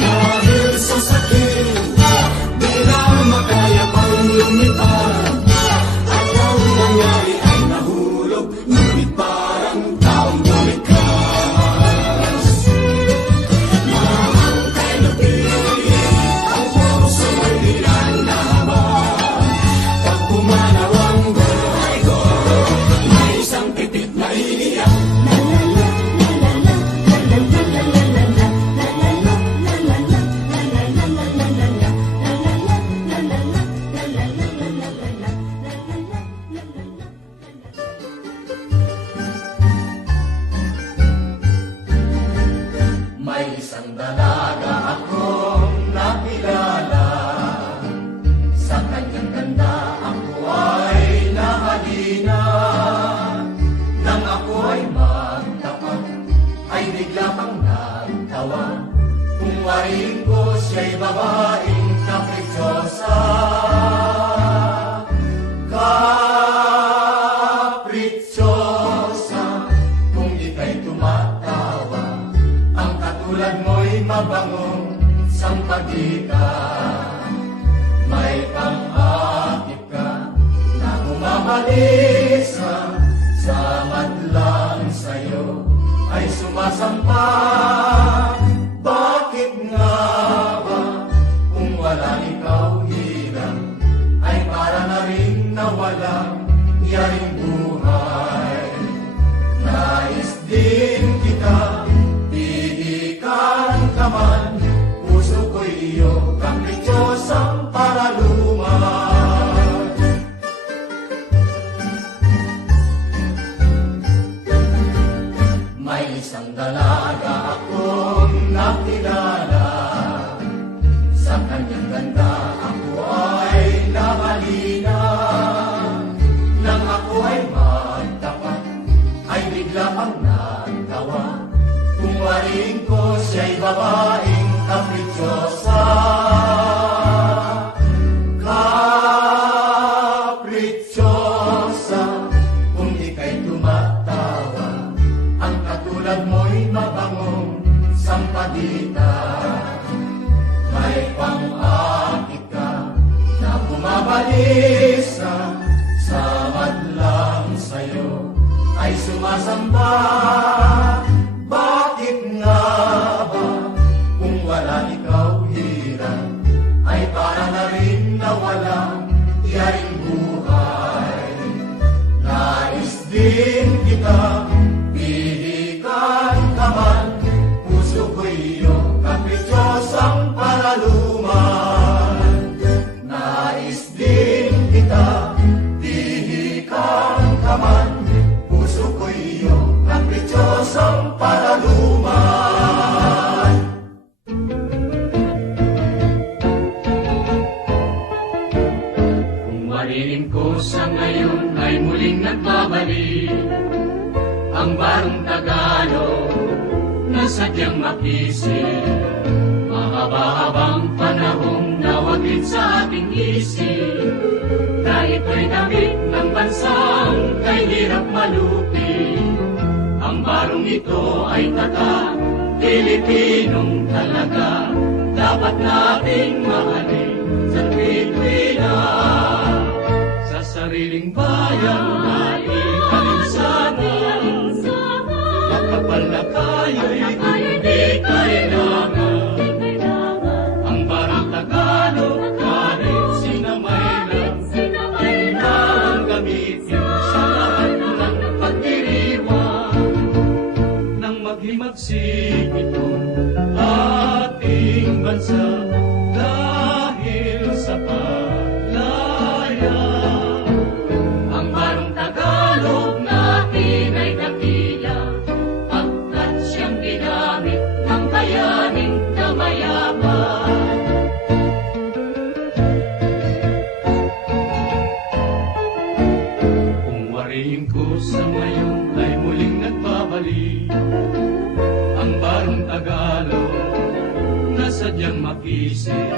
Dahil sa sakit, di na makaya pang lumipad. At ang nangyari ay nahulog, ngunit parang taong bumikas. Mahangkay na pilit, ang puso ay dinanahaban. Pag pumanaw ang buhay ko, may isang titik na iiyak. May isang dalaga akong nakilala. Sa kanyang ganda ako ay nahalina. Nang ako ay magtapat, ay bigla kang nagtawa. Kung wariin ko siya'y babaeng kapritsosa. Kapritsosa, kung ika'y tumatawa, ang katulad mo'y mabangong sampagita. May pang-akit ka na bumabalisa, sa madlang sa'yo ay sumasampa. Bakit nga ba kung wala ikaw hirang, ay para na rin nawalang yaring buhay. Nais din kita pihikan ka man, puso ko'y iyong kaprityosang paraluman. May isang dalaga akong nakilala. Sa kanyang ganda ako ay nahalina. Nang ako ay magtapat, ay bigla kang nagtawa. Kung wariin ko siya'y babaeng kapritsosa. Kapritsosa, kung ika'y tumatawa, ang katulad mo'y mabangong sampadita. May pang-akit ka na bumabalisa, sa madlang sa'yo ay sumasamba. Bakit nga ba kung wala ikaw hirang, ay para na rin nawalang yaring buhay. Nais din kita pihikan ka man, puso ko'y iyong kaprityosang paraluman. Nais din kita pihikan ka man, puso ko'y iyong kaprityosang paraluman. Kung maririnig ko sa ngayon ay muling nagbabalik, ang barong Tagalog na sadyang makisig. Mahaba-habang panahong nawaglit sa ating isip, na ito'y damit ng bansang kay hirap malupit. Ang barong ito ay tatak, Pilipinong talaga, dapat nating mahalin sa tuwi-tuwina. Sa sariling bayan natin alinsana, makapal na tayo'y hindi kailangan. Ang barang Tagalog kahit sinamay lang, kailangan gamitin sa lahat ng pagdiriwang. Nang maghimagsik itong ating bansa, dahil sa palaya, ang barong Tagalog natin ay dakila, pagkat siyang ginamit ng bayaning na mayaman. Kung wariin ko sa ngayon ay muling nagbabalik, ang barong Tagalog na sadyang makisig.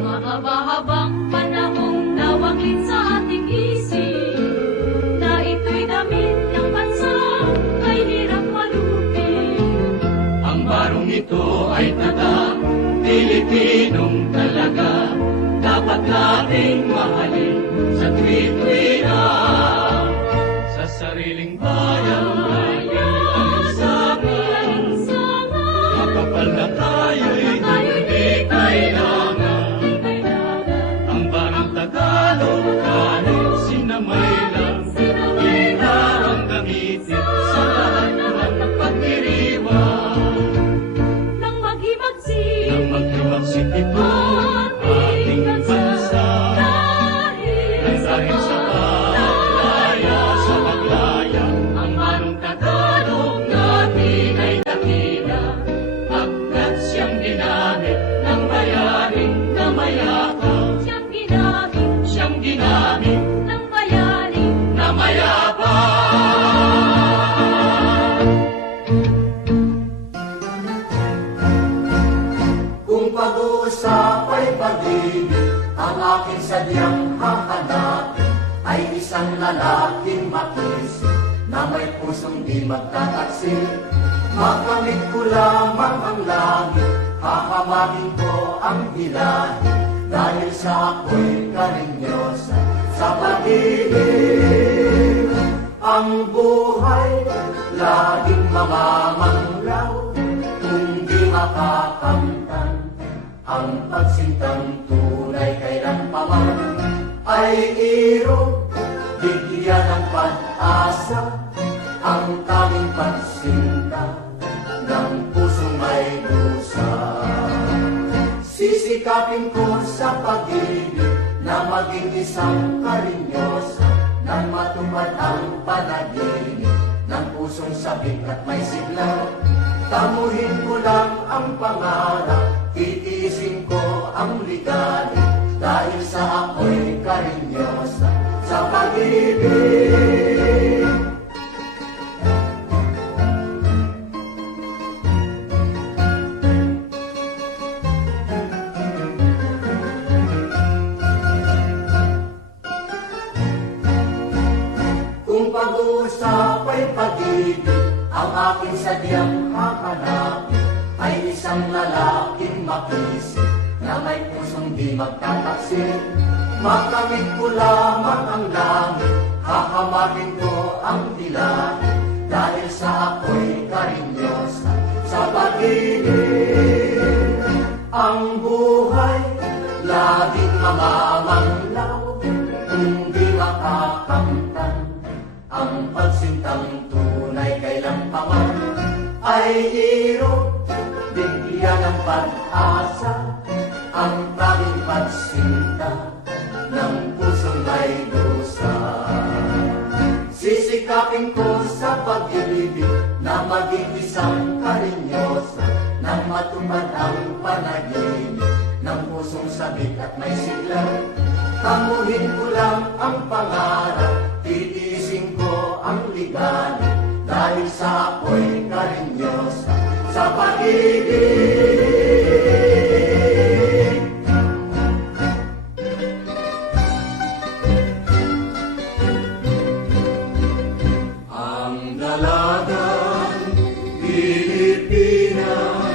Mahaba-habang panahong nawaglit sa ating isip, na ito'y damit ng bansang kay hirap nating mahalin sa tuwi-tuwina. Sa sariling bayan natin alinsana, makapal na tayo'y hindi kailangan. Ang banang Tagalog kahit sinamay lang, ang gamitin sa lahat ng pagdiriwang. Nang maghimagsik Nang maghimagsik ito ating bansa, nang dahil sa paglaya sa paglaya, ang manong Tagalog natin ay dakila, agad siyang ginamit ng bayaning na mayakap, siyang ginamit siyang ginamit ng bayani. na mayabang. Kung pag-uusap ay pag-ibig, ang aking sadyang hahanap ay isang lalaking makisip na may pusong di magtataksil. Makamit ko lamang ang langit, hahamakin ko ang hilahin, dahil sa ako'y karinyosa sa pag-ibig. Ang buhay laging mamamanglaw kung di makakamtan. Ang pagsintang tunay kailan pa man ay irong bigyan ng pag-asa. Ang tanging pagsinta ng pusong may dusa. Sisikapin ko sa pag-ibig na maging isang karinyosa, nang matupad ang panaginip ng pusong sabik at may sigla. Tamuhin ko lang ang pangarap, titiisin ko ang ligali, dahil sa ako'y karinyosa sa pag-ibig. Kung pag-uusap ay pag-ibig, ang aking sadyang hahanapin ay isang lalaking makisip na may pusong di magtataksil. Makamit ko lamang ang langit, hahamakin ko ang dilahin, dahil sa ako'y karinyosa sa pag-ibig. Ang buhay laging mamamanglaw kung di makakamtan. Ang pagsintang tunay kailan pa man ay irong bigyan ng pag-asa. Ang tanging pagsinta ng pusong may dusa. Sisikapin ko sa pag-ibig na maging isang karinyosa, nang matupad ang panaginip ng pusong sabik at may sigla. Tamuhin ko lang ang pangarap, titiisin ko ang ligali, dahil sa ako'y karinyosa sa pag-ibig. Ang dalagang Pilipinas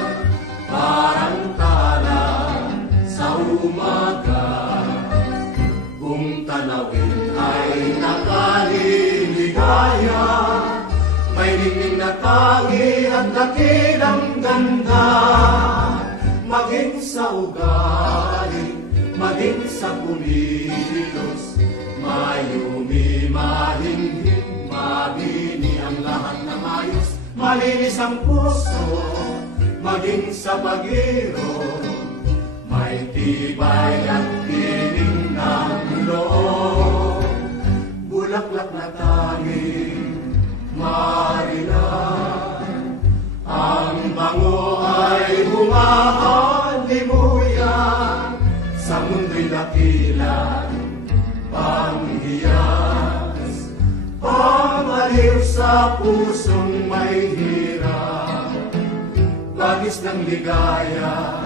parang tala sa umaga, kung tanawin ay nakaliligaya, may ningning na tangi at dakilang ganda. Maging sa ugali, maging sa kumilos, mayumi, mahinhin, mabini ang lahat ng ayos. Malinis ang puso, maging sa pag-iro, may tibay at tining ng loob. Bulaklak na tanging marilan, ang bango ay humahalimuyan. Sa mundo'y dakilan, panghiyas, pangaliw sa pusong may hirap. Bagis ng ligaya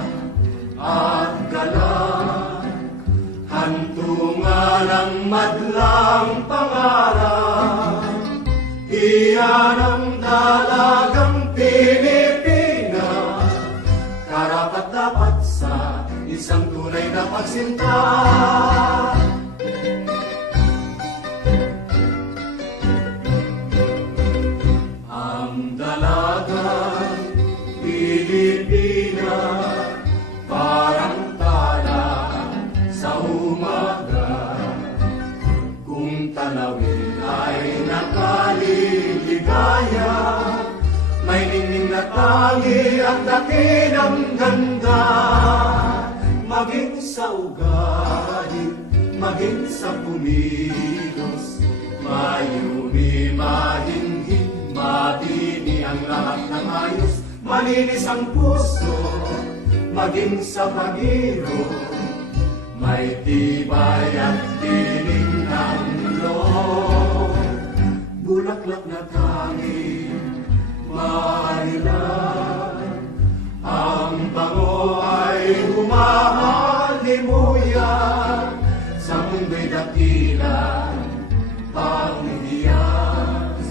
at galak, hantungan ang madlang pangarap. Iyan ang dalagang Pilipinas, karapat dapat sa isang tunay na pagsinta. Ang dalagang Pilipina, parang tala sa umaga. Kung tanawin ay nakaliligaya, may ningning na tangi ang dakilang ganda. Maging sa ugali, maging sa pumilos, mayuni, mahinhin, mabini ang lahat ng ayos. Malinis ang puso, maging sa pagiro, may tibay at tining ng loob. Bulaklak na tanging mahilan, ang bango ay humahalimuyan. Sa mundo'y dakila, panghiyas,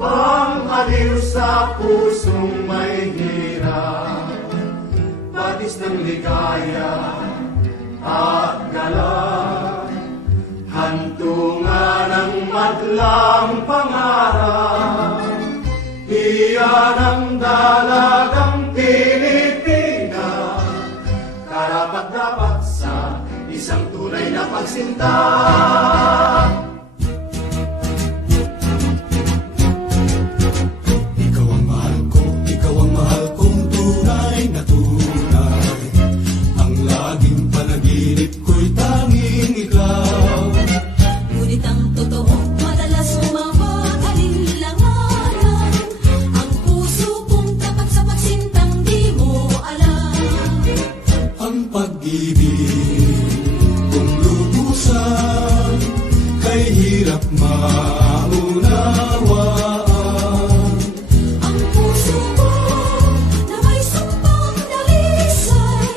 pang-aliw sa pusong may hirap. Batis ng ligaya at galak, hantungan ng madlang pangarap. Iyan ang dalagang Pilipina, karapat-dapat sa isang tunay na pagsinta. Ikaw ang mahal ko, ikaw ang mahal kong tunay na tunay. Ang laging panaginip ko'y tanging ikaw. Ngunit ang totoo, madalas umabag-alinlanganan. Ang puso kong tapat sa pagsintang di mo alam. Ang pag-ibig kung lubusan, kay hirap maunawaan. Ang puso ko na may sampang dalisay,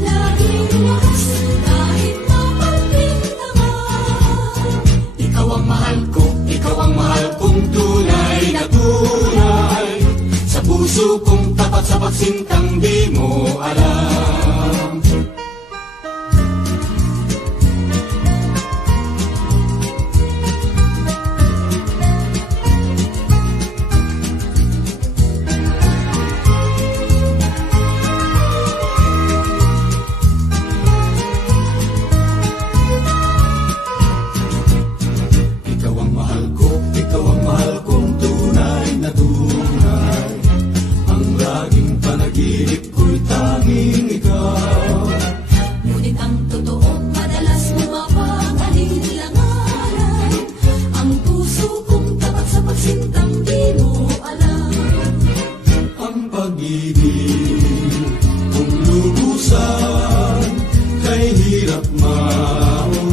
laging lumakas kahit mapagpintangan. Ikaw ang mahal ko, ikaw ang mahal kong tunay na tunay. Sa puso kong tapat sa pagsintang di mo alam. Ikaw ang mahal ko, ikaw ang mahal kong tunay na tunay. Ang laging panaginip ko'y tanging ikaw. Ngunit ang totoo, madalas umabag-alinlanganan. Ang puso kong tapat sa pagsintang di mo alam. Ang pag-ibig kung lubusan, kay hirap maunawaan.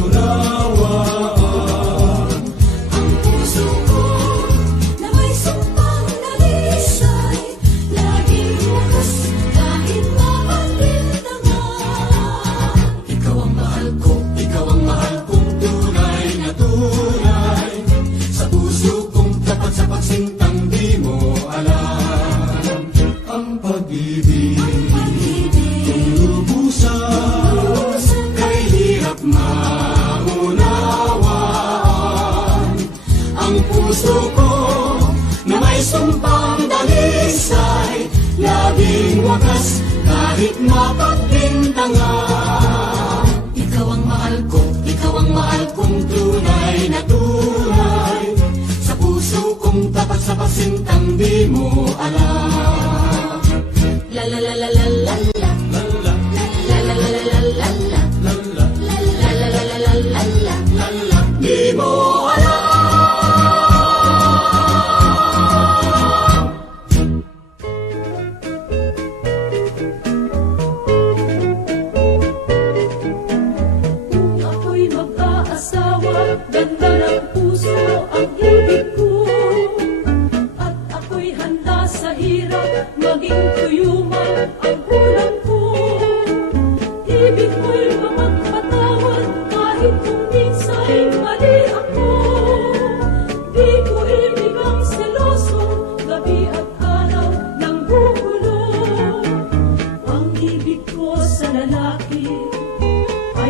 Ang puso ko na may sampang dalisay, laging lumakas kahit mapagpintangan. Ikaw ang mahal ko, ikaw ang mahal kong tunay na tunay. Sa puso kong tapat sa pagsintang di mo alam. Ang pag-ibig kung lubusan, kay hirap maunawaan. Ang puso ko na may sumpang dalisay, laging wakas kahit mapagpintangan. Ikaw ang mahal ko, Ikaw ang mahal kong tunay na tunay. Sa puso kong tapat sa pagsintang di mo alam. la la la la la la la. Lala, La la la la la la la. lala, La la la la la la la. lala, di mo alam. Kung ako'y mag-aasawa, ganda ng puso ang ibig ko. At ako'y handa sa hirap, maging tuyuman ang kulang ko. Ibig ko'y mapagpatawad kahit kung minsa'y mali ako. Di ko ibig ang seloso, gabi at araw ng gugulo. Ang ibig ko sa lalaki ay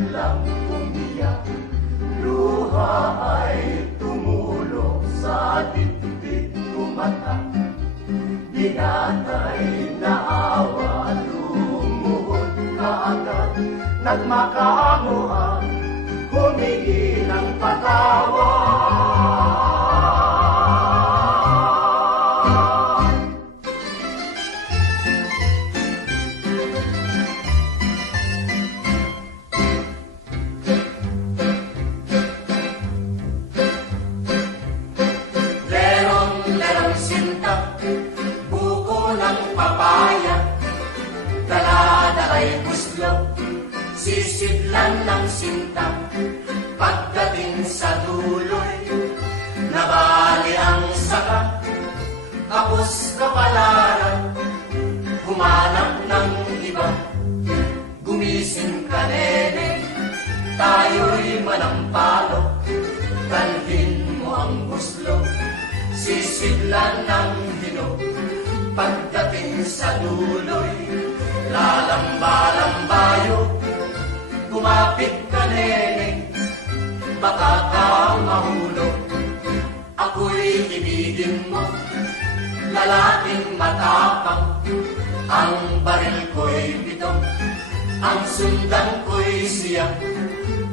agad nagmakaamuan, humingi ng patawad. Lerong sinta, buko ng papaya, dala-dala'y buslo, sisidlan ng sinta. Pagdating sa duloy, nabali ang saka, kapos kapalaran, humanap ng iba. Gumising ka, nene, tayo'y manampalo, dalhin mo ang buslo, sisidlan ng hinog. Pagdating sa duloy, lalamba-lambayo, kumapit ka, nene, baka ka mahulog. Ako'y ibigin mo, lalaking matapang, ang baril ko'y pito, ang sundan ko'y siya,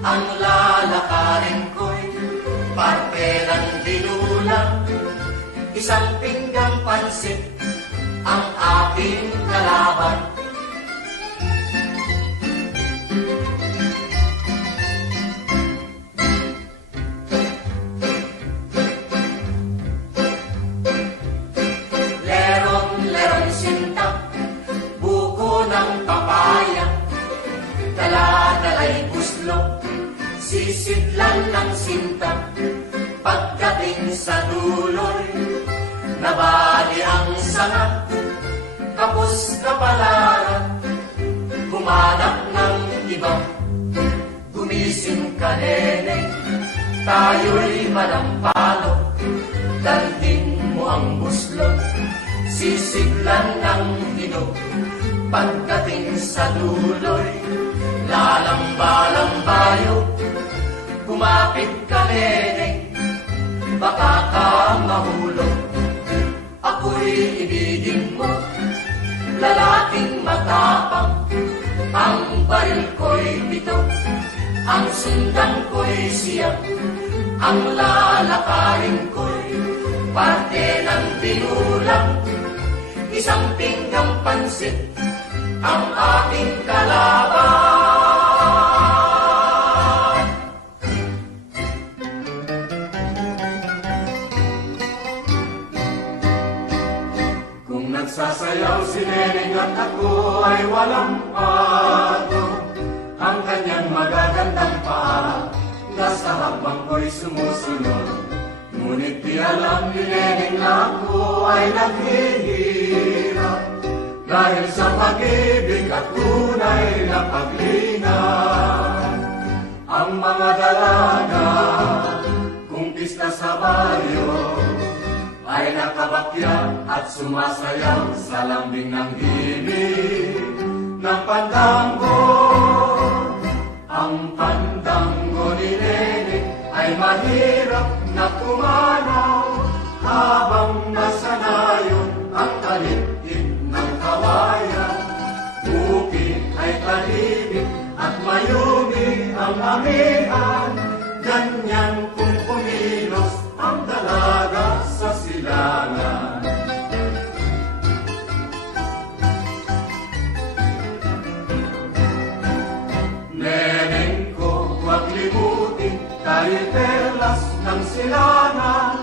ang lalakarin ko'y parte ng dinulang. Isang pinggang pansit ang aking kalaban. Lerong sinta, buko ng papaya, dala-dala'y buslo, sisidlan ng sinta. Pagdating sa duloy, nabali ang sanga, kapos kapalaran, humanap ng iba. Gumising ka, nene, tayo'y manampalo, dalhin mo ang buslo, sisiglan ng hinog. Pagdating sa duloy, lalamba-lambayo, kumapit ka, nene, baka ka mahulog. Ako'y ibigin mo, lalaking matapang, ang baril ko'y pito, ang sundan ko'y siya, ang lalakarin ko'y parte ng binulang. Isang pinggang pansit ang aking kalaban. Kung nagsasayaw si Neneng at ako ay walang pato, ang kanyang magagandang paa nasa hakbang ko'y sumusunod. Ngunit di alam ni Neneng na ako ay naghihirap, dahil sa pag-ibig at tunay na paglinang. Ang mga dalaga, kung pista sa baryo, ay nakabakya at sumasayaw sa lambing ng himig ng pandango. Ang pandango ni Neneng ay mahirap na pumanaw, habang nasanayon ang kaligid ng kawayan. Bukid ay tahimik at mayumi ang amihan, ganyan kung kumilos ang dalaga sa silangan. Neneng ko, huwag limutin, tayo'y perlas ng silangan,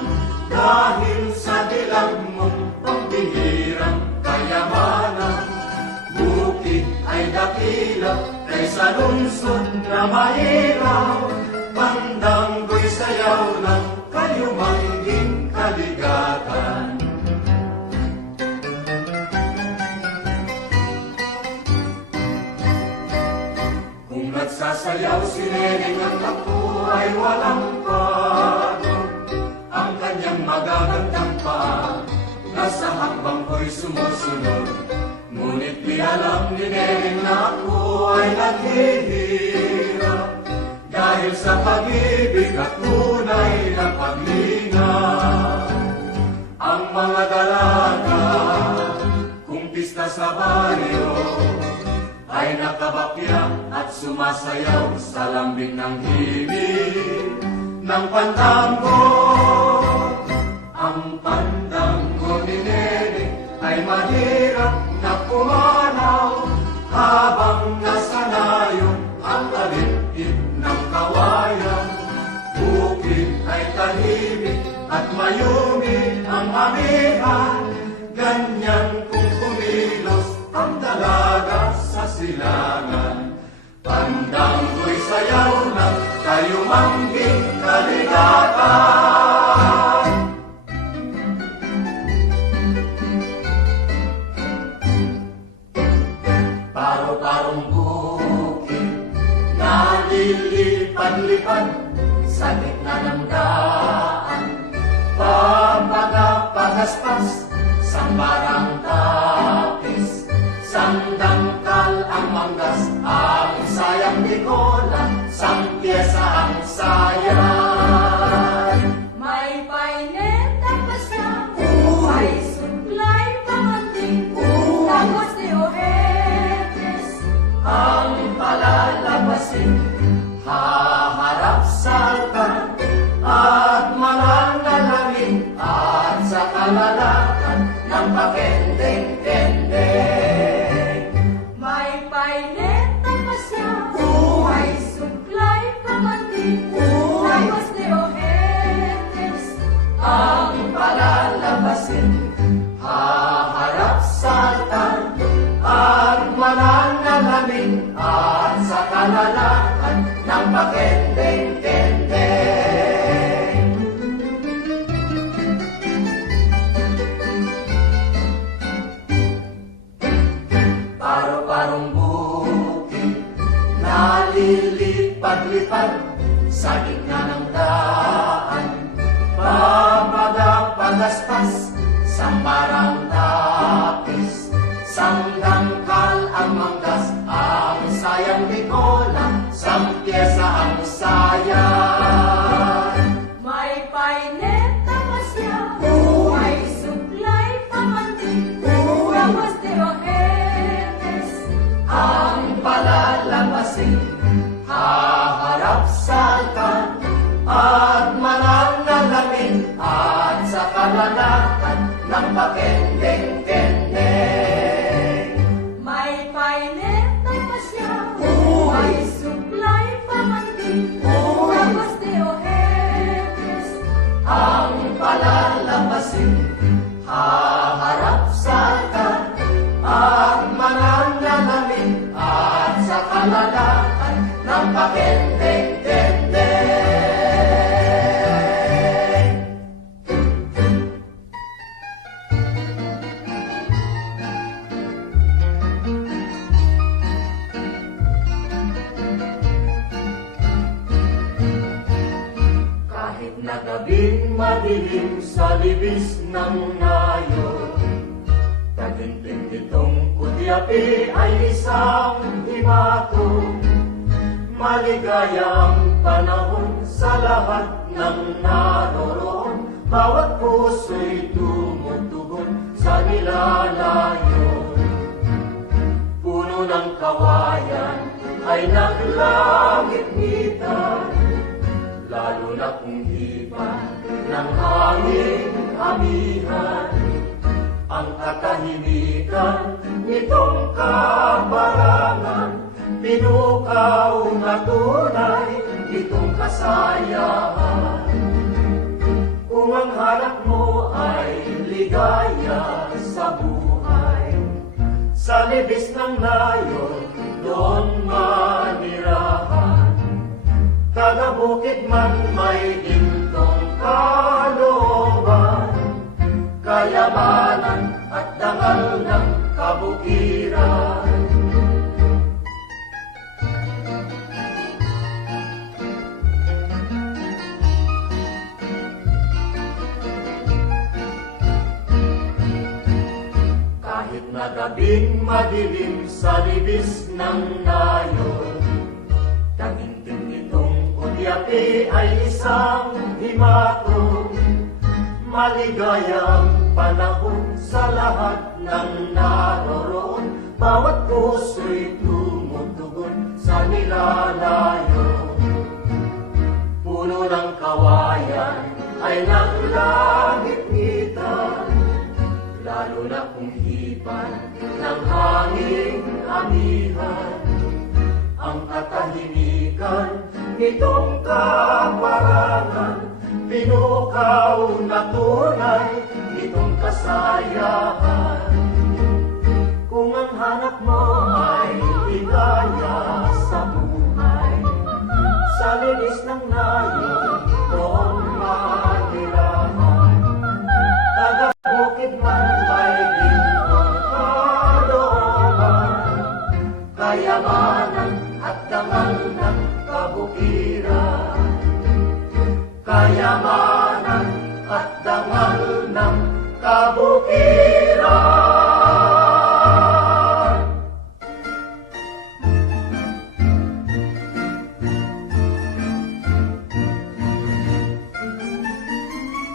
dahil sa dilag mong pambihirang kayamanan. Bukid ay dakila kaysa lungsod na mahiraw, pandanggo'y sayaw ng kayumangging kaligatan. Kung nagsasayaw si Neneng at ako ay walang pato, ang kanyang magagandang paa nasa hakbang ko'y sumusunod. Ngunit di alam ni Neneng na ako ay naghihirap, dahil sa pag-ibig at tunay na paglinang. Ang mga dalaga, kung pista sa baryo, ay ay nakabakya at sumasayaw sa lambing ng himig ng pandango. Ang pandango ni Nene ay mahirap na pumanaw habang nasanayon ang kalipit ng kawayan. Bukid ay tahimik at mayumi ang amihan, ganyan kung kumilos ang dalaga sa silangan. Pandanggo'y sayaw ng kayumangging kaligatan. Paro-parong bukid na lilipad-lipad sa gitna ng daan. Pampaga-pagaspas sa barang tapis, sandangkal ang manggas, ang sayang bikola, sang pyesa ang sayan. May paineta pa siya, may suklay pamanting, tapos de ojetes. Ang palalabasin, haharap sa altar, at mananalangin, at sa kalalakan ng pakendeng-kendeng. May paineta pa siya, may suklay pamanting, tapos de ojetes. Ang palalabasin, haharap sa altar, at mananalangin, at sa kalalakan ng pakendeng-kendeng. Paro-parong bukid na lilipad-lipad sa gitna ng daan. Pampaga-pagaspas sa barang tapis, sandangkal ang manggas, ang sayang bikola, sang pyesa ang sayan. May paineta pa siya, may suklay pamanting, tapos de ojetes. Ang palalabasin, haharap sa altar, at mananalangin, at sa kalalakan ng pakendeng-kendeng. May paineta pa siya, may suklay pamanting, tapos de ojetes. Ang palalabasin, haharap sa altar, at mananalangin, at sa kalalakan ng pakendeng-kendeng. Kahit na gabing madilim sa libis ng nayon, taginting nitong kudyapi ay isang himato. Maligayang panahon sa lahat ng naroroon, bawat puso'y tumutugon sa nilalayon. Puno ng kawayan ay naglangit-ngitan, lalo na kung hipan ng hangin amihan. Ang katahimikan nitong kabarangan, pinukaw na tunay itong kasayahan. Kung ang hanap mo ay ligaya sa buhay, sa libis ng nayon doon manirahan. Taga bukid man may gintong kalooban, kayamanan at dangal ng kabukiran. Kahit na gabing madilim sa libis ng nayon, taginting nitong kudyapi ay isang himato. Maligayang panahon sa lahat ng naroroon, bawat puso'y isipan ng hanging amihan. Ang katahimikan nitong kaparangan, pinukaw na tunay nitong kasayahan. Kung ang hanap mo ay ligaya sa buhay, sa linis ng nayo doon manirahan. Taga-bukid man may lingkong kalooban, kayamanan at dangal ng kabukiran. Kayamanan at dangal ng kabukiran.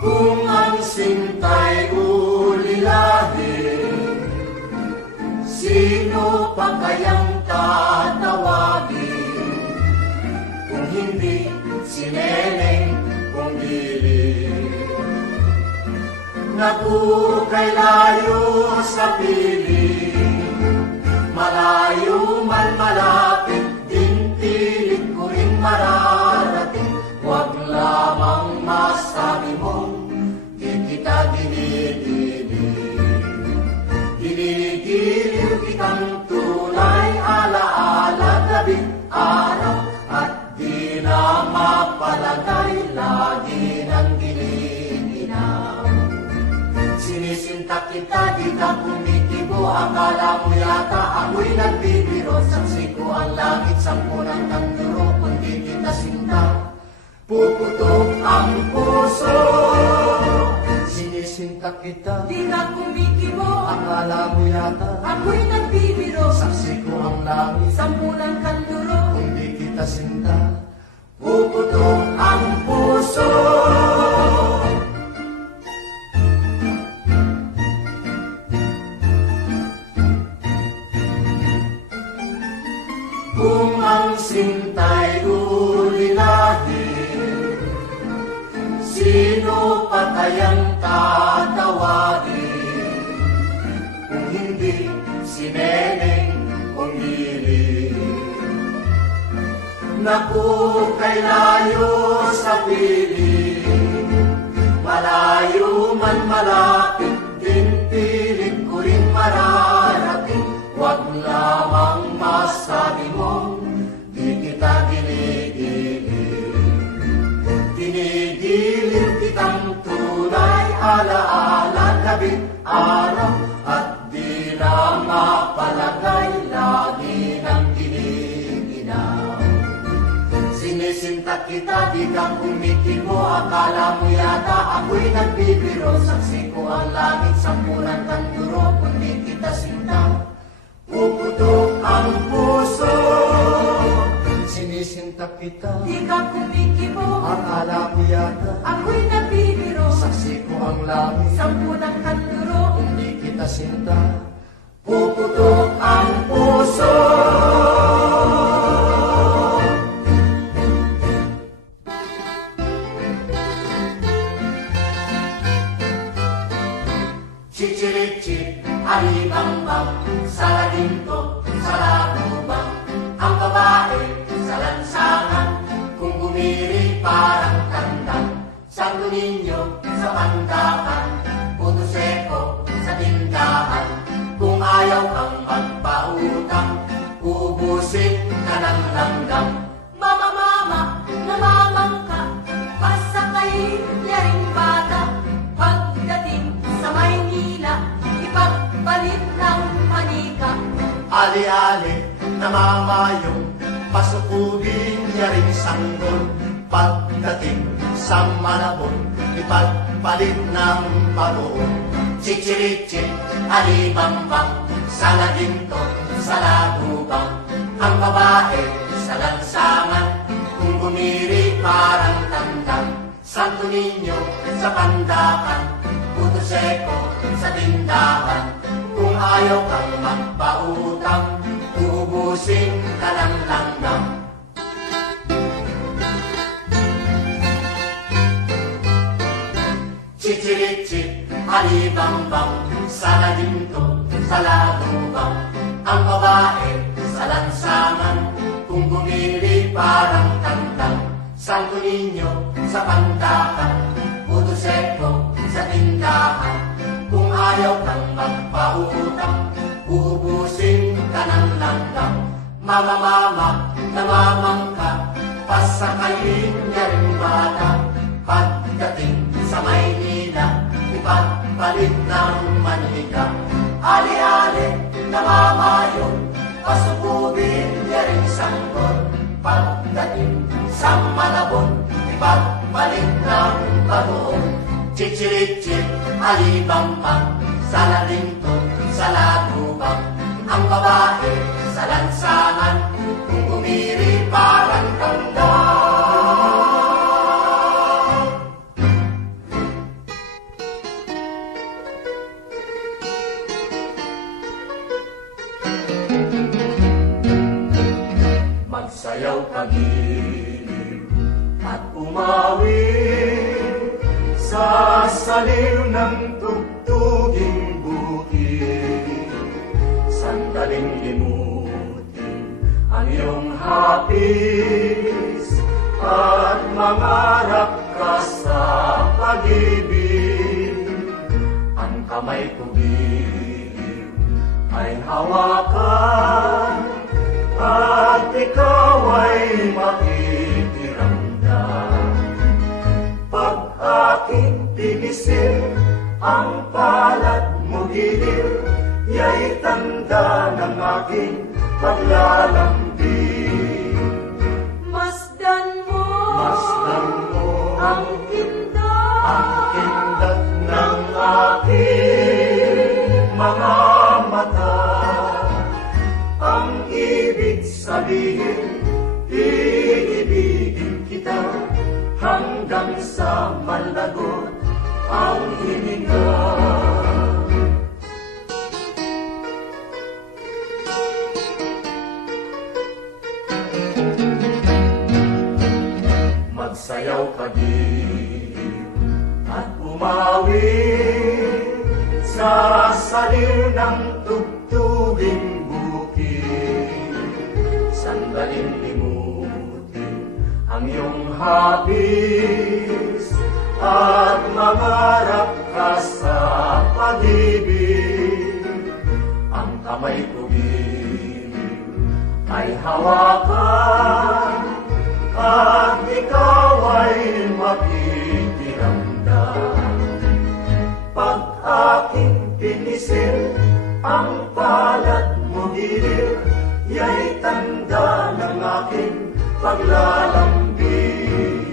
Kung ang sinta'y ulilahin, sino pa kayang tatawagin? Kung hindi si Neneng Pumili. Naku kay layo sa piling, malayo man malapit, din pilit ko rin mararating. Huwag lamang masabi mong di kita dinidinig. Dinigiliw kitang tunay, alaala gabi araw, at di na mapalagay lagi ng giniginaw. Sinisinta kita, di ka kumikibo, akala mo yata ako'y nagbibiro. Saksi ko ang langit, sampu ng tanduro, kundi kita sinta, puputok ang puso. Sinisinta kita, Di ka kumikibo, akala mo yata ako'y nagbibiro. saksi ko ang langit, Sampulang kanduro, kung di kita sinta, puputok ang puso. Kung ang sinta'y ulilahin, sino pa kayang tatawagin? Kung hindi si Neneng Pumili. Naku kay layo sa piling, malayo man malapit, din pilit ko rin mararating. Huwag lamang masabi mong di kita ginigilig. Tinigiliw kitang tunay, alaala gabi araw, at di na mapalagay lagi ng giniginaw. Sinisinta kita, di ka kumikibo, akala mo yata ako'y nagbibiro. Saksi ko ang langit, sampunan kanduro, kundi kita sinta, puputok ang puso. Sinisinta kita, di ka kumikibo, akala mo yata ako'y nagbibiro. saksi ko ang langit, Sampulang kanduro, hindi kita sinta, puputok ang puso. Chichirichip, alibambang, salaginto, salabubang. Ang babae sa lansangan, kung gumiri parang tandang. Santo Niño sa pandakan, puto seko sa tindahan. Kung ayaw kang magpautang, ubusin ka ng langgam. mama, mama, namamang ka, pasakay yaring bata. Pagdating sa Maynila, ipagpalit ng manika. Ali-ali, namamayong, pasukubin niya rin sanggol. Pagdating sa Malabon, ipagpalit ng bagoong. Chichirichip, alibambang, salaginto, salabubang. Ang babae sa lansangan, kung gumiri parang tandang. Santo Niño sa pandakan, puto seko sa tindahan. Kung ayaw kang magpautang, ubusin ka ng langgam. Chichirichip, alibambang, salaginto, sa lalubang. Ang babae sa lansangan, kung bumili parang kantang. Santo Niño sa pandakan, puto seko sa tindahan. Kung ayaw kang magpautang, uubusin ka ng langgang. Mama, mama, namamang ka, pasakayin niya rin bata. Pagdating sa Maynila, ipagpalit ng manika. Ali-ali, namamayon, pasubugin niya rin sanggol. Pagdating sa Malabon, ipagpalit ng bagoong. Chichirichip, alibambang, salarinto, saladubang. Ang babae sa lansangan, kung umiri parang kandang. Magsayaw pag-ibig at umawit sa saliw ng tugtuging bukid. Sandaling limutin ang iyong hapis at mangarap ka sa pag-ibig. Ang kamay ko giliw ay hawakan at ikaw ay makikiramdam. Pag aking tigisin ang palad mo giliw, ya'y tanda ng aking paglalambing. Masdan mo ang kindat kindat ng aking mga mata. Ang ibig sabihin, iibigin kita hanggang sa malagot ang hininga. Magsayaw pag-ibig at umawit sa saliw ng tugtuging bukid. Sandaling limutin ang iyong hapis at mangarap ka sa pag-ibig. Ang kamay ko giliw ay hawakan at ikaw ay makikiramdam. Pag aking pinisin ang palad mo giliw, ya'y tanda ng aking paglalambing.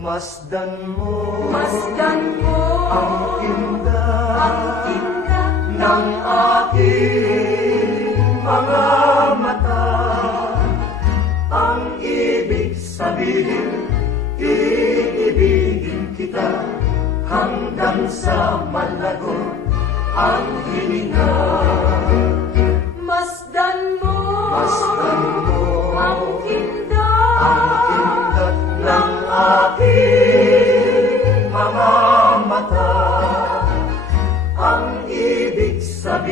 Masdan mo ang kindat ng aking mga mata. Ang ibig sabihin, iibigin kita hanggang sa malagot ang hininga. Masdan mo ang kindat ang kindat ng aking mga